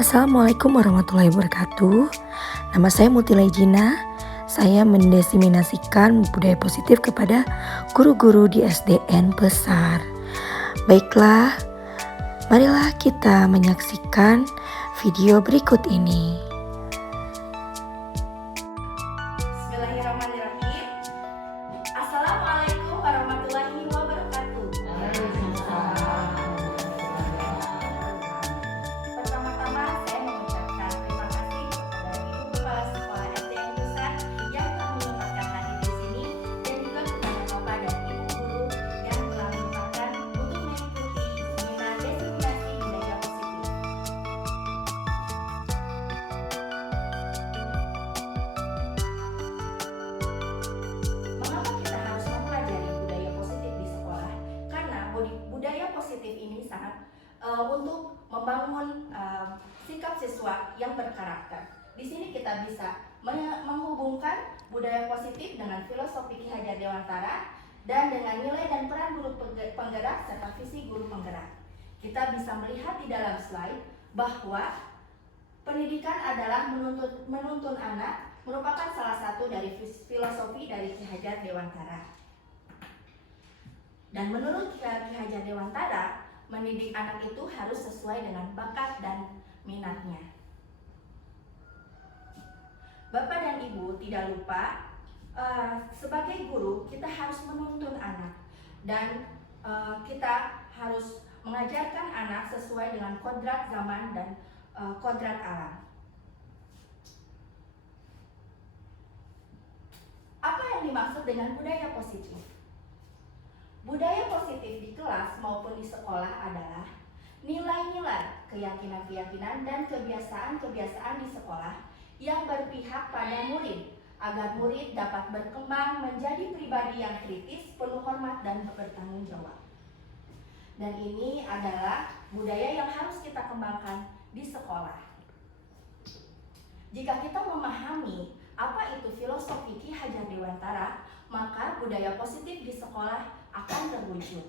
Assalamualaikum warahmatullahi wabarakatuh. Nama saya Mutila Jina. Saya mendiseminasikan budaya positif kepada guru-guru di SDN Besar. Baiklah, marilah kita menyaksikan video berikut ini. Bismillahirrahmanirrahim. Assalamualaikum warahmatullahi wabarakatuh. Pertama-tama saya mengucapkan terima kasih kepada Ibu Kepala Sekolah SDN Besar yang telah menyempatkan hadir di sini, dan juga kepada Bapak dan Ibu guru yang telah menyempatkan untuk mengikuti seminar destinasi budaya positif. Mengapa kita harus mempelajari budaya positif di sekolah? Karena budaya positif ini sangat untuk membangun sikap siswa yang berkarakter. Di sini kita bisa menghubungkan budaya positif dengan filosofi Ki Hajar Dewantara dan dengan nilai dan peran guru penggerak serta visi guru penggerak. Kita bisa melihat di dalam slide bahwa pendidikan adalah menuntun anak merupakan salah satu dari filosofi dari Ki Hajar Dewantara. Dan menurut Ki Hajar Dewantara, mendidik anak itu harus sesuai dengan bakat dan minatnya. Bapak dan Ibu tidak lupa, sebagai guru kita harus menuntun anak, dan kita harus mengajarkan anak sesuai dengan kodrat zaman dan kodrat alam. Apa yang dimaksud dengan budaya positif? Budaya positif di kelas maupun di sekolah adalah nilai-nilai, keyakinan-keyakinan, dan kebiasaan-kebiasaan di sekolah yang berpihak pada murid, agar murid dapat berkembang menjadi pribadi yang kritis, penuh hormat, dan bertanggung jawab. Dan ini adalah budaya yang harus kita kembangkan di sekolah. Jika kita memahami apa itu filosofi Ki Hajar Dewantara, maka budaya positif di sekolah akan terwujud.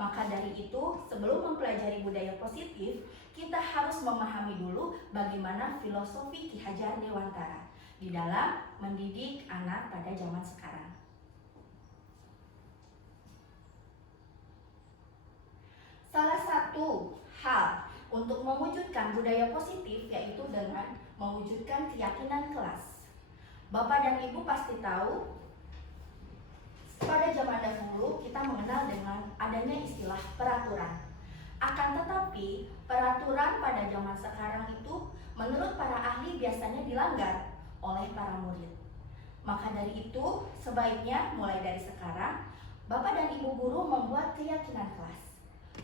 Maka dari itu, sebelum mempelajari budaya positif, kita harus memahami dulu bagaimana filosofi Ki Hajar Dewantara di dalam mendidik anak pada zaman sekarang. Salah satu hal untuk mewujudkan budaya positif yaitu dengan mewujudkan keyakinan kelas. Bapak dan Ibu pasti tahu, pada zaman dahulu kita mengenal dengan adanya istilah peraturan. Akan tetapi, peraturan pada zaman sekarang itu menurut para ahli biasanya dilanggar oleh para murid. Maka dari itu, sebaiknya mulai dari sekarang, Bapak dan Ibu guru membuat keyakinan kelas.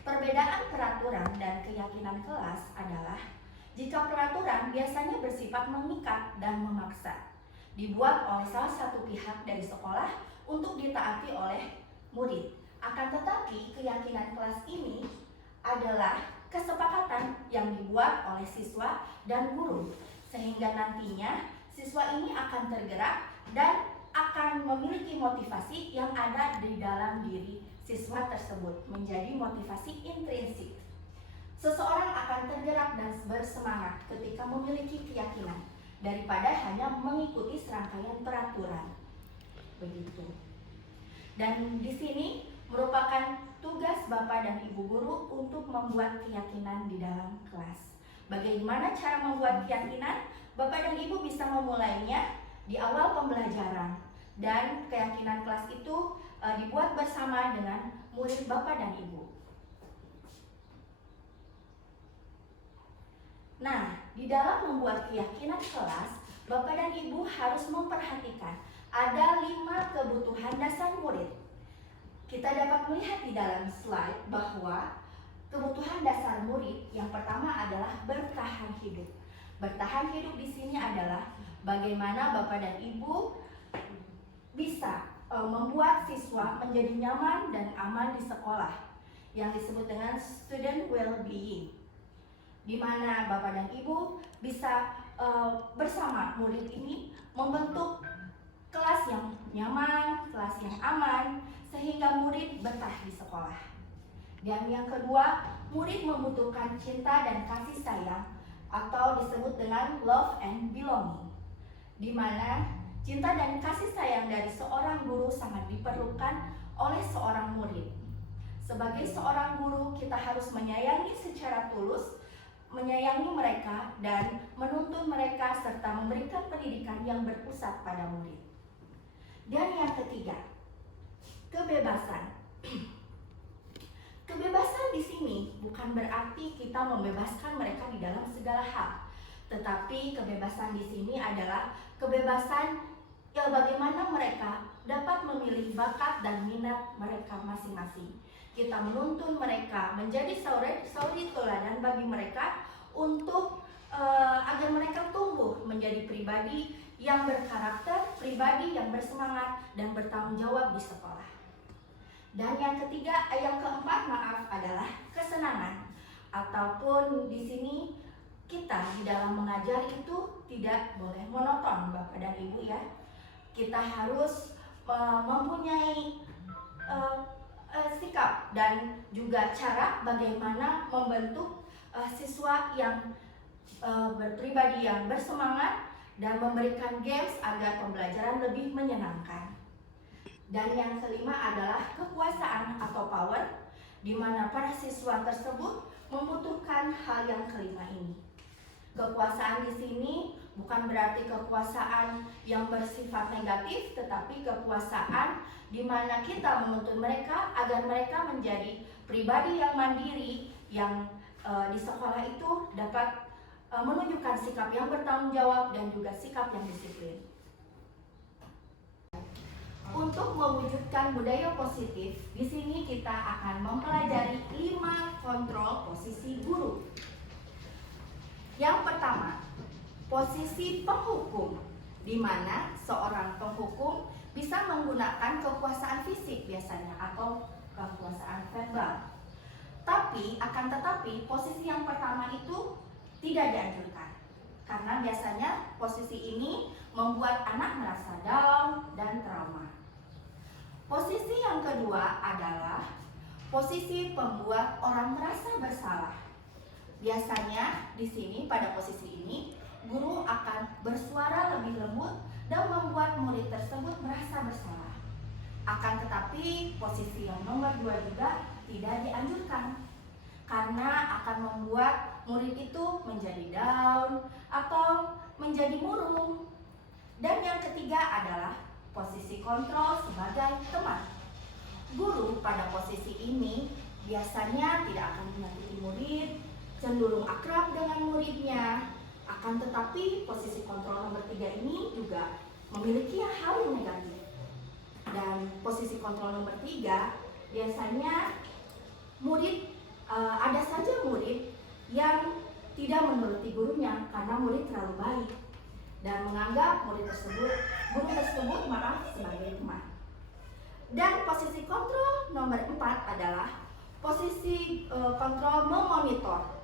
Perbedaan peraturan dan keyakinan kelas adalah jika peraturan biasanya bersifat mengikat dan memaksa, dibuat oleh salah satu pihak dari sekolah untuk ditaati oleh murid. Akan tetapi keyakinan kelas ini adalah kesepakatan yang dibuat oleh siswa dan guru, sehingga nantinya siswa ini akan tergerak dan akan memiliki motivasi yang ada di dalam diri siswa tersebut, menjadi motivasi intrinsik. Seseorang akan tergerak dan bersemangat ketika memiliki keyakinan daripada hanya mengikuti serangkaian peraturan. Begitu. Dan di sini merupakan tugas Bapak dan Ibu guru untuk membuat keyakinan di dalam kelas. Bagaimana cara membuat keyakinan? Bapak dan Ibu bisa memulainya di awal pembelajaran, dan keyakinan kelas itu dibuat bersama dengan murid Bapak dan Ibu. Nah, di dalam membuat keyakinan kelas, Bapak dan Ibu harus memperhatikan ada 5 kebutuhan dasar murid. Kita dapat melihat di dalam slide bahwa kebutuhan dasar murid yang pertama adalah bertahan hidup. Bertahan hidup di sini adalah bagaimana Bapak dan Ibu bisa membuat siswa menjadi nyaman dan aman di sekolah, yang disebut dengan student well-being, di mana Bapak dan Ibu bisa bersama murid ini membentuk kelas yang nyaman, kelas yang aman, sehingga murid betah di sekolah. Dan yang kedua, murid membutuhkan cinta dan kasih sayang atau disebut dengan love and belonging, di mana cinta dan kasih sayang dari seorang guru sangat diperlukan oleh seorang murid. Sebagai seorang guru, kita harus menyayangi secara tulus, menyayangi mereka dan menuntun mereka serta memberikan pendidikan yang berpusat pada murid. Dan yang ketiga, kebebasan. Kebebasan di sini bukan berarti kita membebaskan mereka di dalam segala hal, tetapi kebebasan di sini adalah kebebasan bagaimana mereka dapat memilih bakat dan minat mereka masing-masing. Kita menuntun mereka menjadi suri teladan bagi mereka untuk agar mereka tumbuh menjadi pribadi yang berkarakter, pribadi yang bersemangat dan bertanggung jawab di sekolah. Dan yang keempat adalah kesenangan. Ataupun di sini kita di dalam mengajar itu tidak boleh monoton, Bapak dan Ibu ya. Kita harus mempunyai sikap dan juga cara bagaimana membentuk siswa yang berpribadi yang bersemangat dan memberikan games agar pembelajaran lebih menyenangkan. Dan yang kelima adalah kekuasaan atau power, di mana para siswa tersebut membutuhkan hal yang kelima ini. Kekuasaan di sini bukan berarti kekuasaan yang bersifat negatif, tetapi kekuasaan di mana kita menuntun mereka agar mereka menjadi pribadi yang mandiri, yang di sekolah itu dapat menunjukkan sikap yang bertanggung jawab dan juga sikap yang disiplin. Untuk mewujudkan budaya positif, di sini kita akan mempelajari 5 kontrol posisi guru. Yang pertama, posisi penghukum, di mana seorang penghukum bisa menggunakan kekuasaan fisik biasanya atau kekuasaan verbal. Tetapi posisi yang pertama itu tidak dianjurkan, karena biasanya posisi ini membuat anak merasa down dan trauma. Posisi yang kedua adalah posisi pembuat orang merasa bersalah. Biasanya di sini pada posisi ini guru akan bersuara lebih lembut dan membuat murid tersebut merasa bersalah. Akan tetapi posisi yang nomor 2 juga tidak dianjurkan, karena akan membuat murid itu menjadi down atau menjadi murung. Dan yang ketiga adalah posisi kontrol sebagai teman. Guru pada posisi ini biasanya tidak akan menyakiti murid, cenderung akrab dengan muridnya. Akan tetapi posisi kontrol nomor 3 ini juga memiliki hal yang negatif. Dan posisi kontrol nomor 3 biasanya ada saja murid yang tidak menuruti gurunya karena murid terlalu baik dan menganggap guru tersebut sebagai teman. Dan posisi kontrol nomor 4 adalah posisi kontrol memonitor.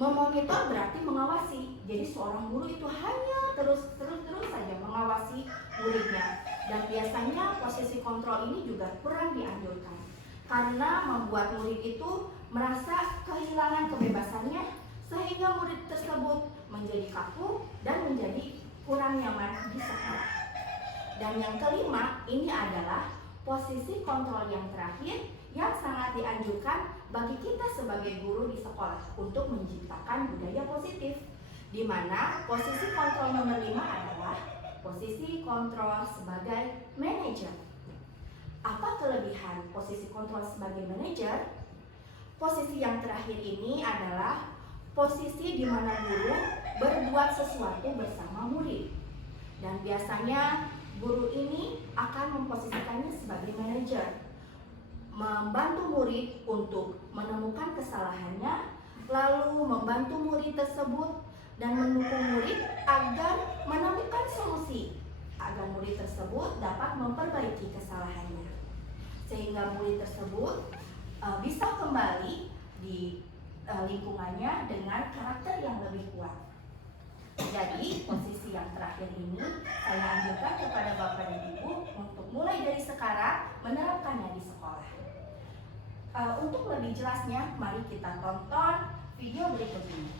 Memonitor berarti mengawasi. Jadi seorang guru itu hanya terus saja mengawasi muridnya. Dan biasanya posisi kontrol ini juga kurang dianjurkan, karena membuat murid itu merasa kehilangan kebebasannya, sehingga murid tersebut menjadi kaku dan menjadi kurang nyaman di sekolah. Dan yang kelima, ini adalah posisi kontrol yang terakhir yang sangat dianjurkan bagi kita sebagai guru di sekolah untuk menciptakan budaya positif, di mana posisi kontrol nomor 5 adalah posisi kontrol sebagai manajer. Apa kelebihan posisi kontrol sebagai manajer? Posisi yang terakhir ini adalah posisi di mana guru berbuat sesuatu bersama murid. Dan biasanya guru ini akan memposisikannya sebagai manajer, membantu murid untuk menemukan kesalahannya, lalu membantu murid tersebut dan mendukung murid agar menemukan solusi, agar murid tersebut dapat memperbaiki kesalahannya, sehingga murid tersebut bisa kembali di lingkungannya dengan karakter yang lebih kuat. Jadi posisi yang terakhir ini saya anjurkan kepada Bapak dan Ibu untuk mulai dari sekarang menerapkannya di sekolah. Untuk lebih jelasnya, mari kita tonton video berikut ini.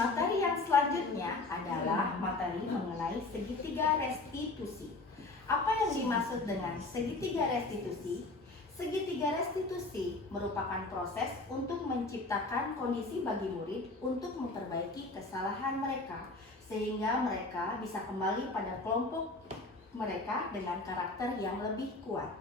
Materi yang selanjutnya adalah materi mengenai segitiga restitusi. Apa yang dimaksud dengan segitiga restitusi? Segitiga restitusi merupakan proses untuk menciptakan kondisi bagi murid untuk memperbaiki kesalahan mereka sehingga mereka bisa kembali pada kelompok mereka dengan karakter yang lebih kuat.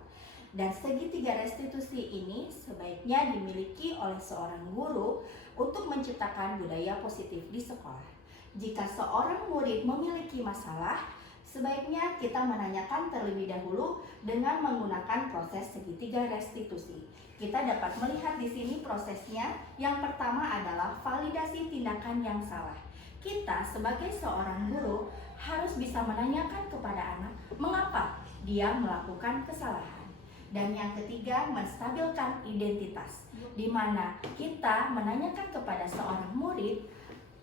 Dan segitiga restitusi ini sebaiknya dimiliki oleh seorang guru untuk menciptakan budaya positif di sekolah. Jika seorang murid memiliki masalah, sebaiknya kita menanyakan terlebih dahulu dengan menggunakan proses segitiga restitusi. Kita dapat melihat di sini prosesnya. Yang pertama adalah validasi tindakan yang salah. Kita sebagai seorang guru harus bisa menanyakan kepada anak mengapa dia melakukan kesalahan. Dan yang ketiga, menstabilkan identitas, di mana kita menanyakan kepada seorang murid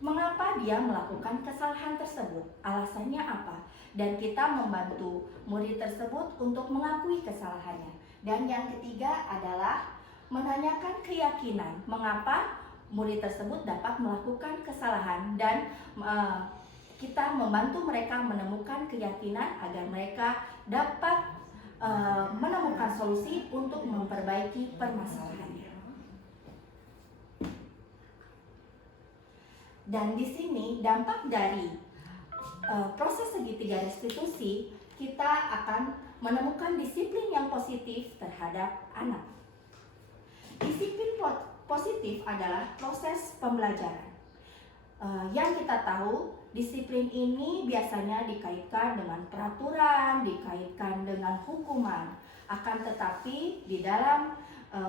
mengapa dia melakukan kesalahan tersebut, alasannya apa, dan kita membantu murid tersebut untuk mengakui kesalahannya. Dan yang ketiga adalah menanyakan keyakinan mengapa murid tersebut dapat melakukan kesalahan, dan kita membantu mereka menemukan keyakinan agar mereka dapat menemukan solusi untuk memperbaiki permasalahannya. Dan di sini dampak dari proses segitiga restitusi, kita akan menemukan disiplin yang positif terhadap anak. Disiplin positif adalah proses pembelajaran. Yang kita tahu, disiplin ini biasanya dikaitkan dengan peraturan, dikaitkan dengan hukuman. Akan tetapi di dalam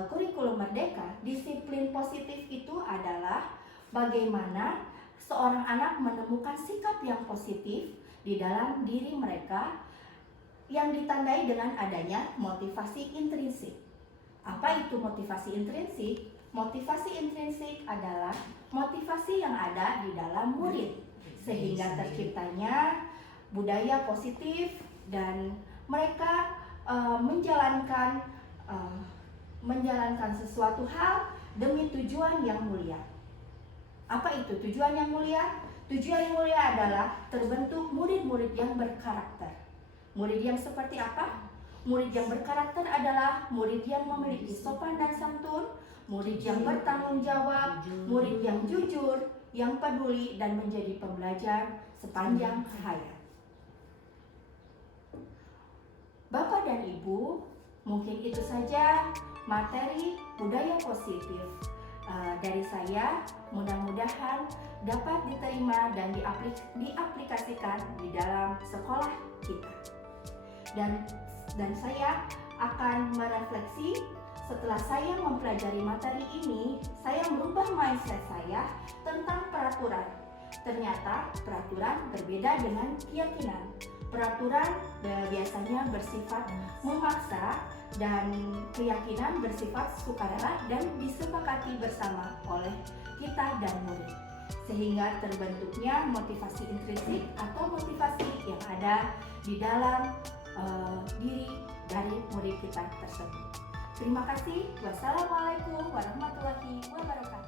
kurikulum Merdeka, disiplin positif itu adalah bagaimana seorang anak menemukan sikap yang positif di dalam diri mereka yang ditandai dengan adanya motivasi intrinsik. Apa itu motivasi intrinsik? Motivasi intrinsik adalah motivasi yang ada di dalam murid, sehingga terciptanya budaya positif dan mereka menjalankan sesuatu hal demi tujuan yang mulia. Apa itu tujuan yang mulia? Tujuan yang mulia adalah terbentuk murid-murid yang berkarakter. Murid yang seperti apa? Murid yang berkarakter adalah murid yang memiliki sopan dan santun, murid yang bertanggung jawab, murid yang jujur, yang peduli dan menjadi pembelajar sepanjang hayat. Bapak dan Ibu, mungkin itu saja materi budaya positif dari saya. Mudah-mudahan dapat diterima dan diaplikasikan di dalam sekolah kita. Dan saya akan merefleksi setelah saya mempelajari materi ini, saya merubah mindset saya tentang peraturan. Ternyata peraturan berbeda dengan keyakinan. Peraturan biasanya bersifat memaksa dan keyakinan bersifat sukarela dan disepakati bersama oleh kita dan murid. sehingga terbentuknya motivasi intrinsik atau motivasi yang ada di dalam diri dari murid kita tersebut. Terima kasih. Wassalamualaikum warahmatullahi wabarakatuh.